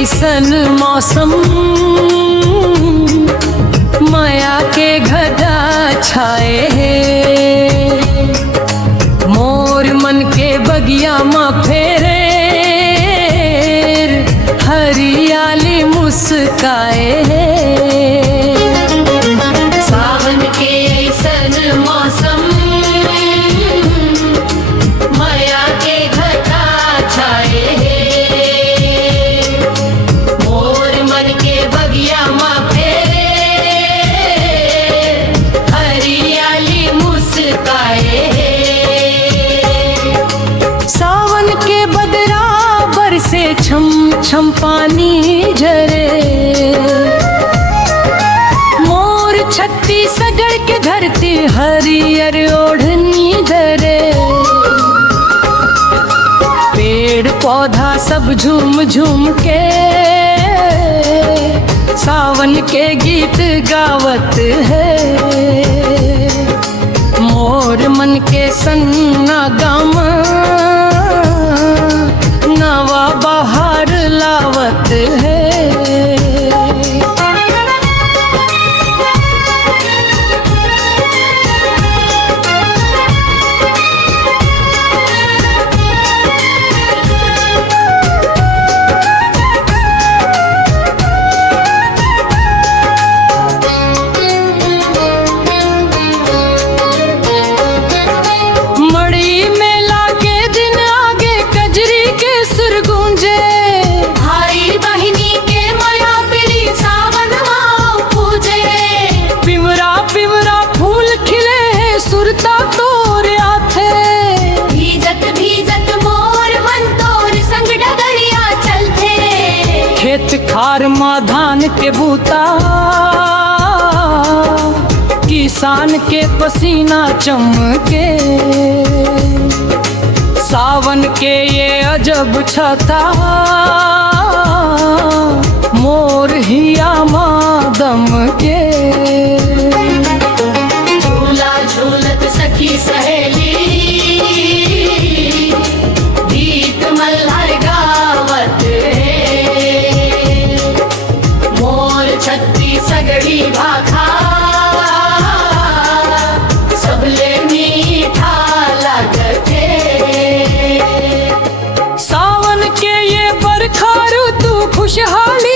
ऐसन मौसम माया के घटा छाए है। मोर मन के बगिया में फेरे हरियाली मुस्काए है। सावन के ऐसन मौसम माया के घटा छाए है। मोर मन के बगिया में फेरे हरियाली मुस्काए है। सावन के बदराबर से छम छम पानी झरे। मोर छत्तीसगढ़ के धरती हरियर ओढ़नी धरे। पेड़ पौधा सब झूम झूम के सावन के गीत गावत है। मोर मन के सन्ना गम नवा बहार लावत है। खेत खार माँ धान के बूता किसान के पसीना चमके। सावन के ये अजब छता मोर हिया माँ दम के। झूला झूलत सखी सहेली गीत मल्हार गावत है। मोर छत्तीसगढ़ी भाखा सबले मीठा लगते। सावन के ये बरखा ऋतु खुशहाली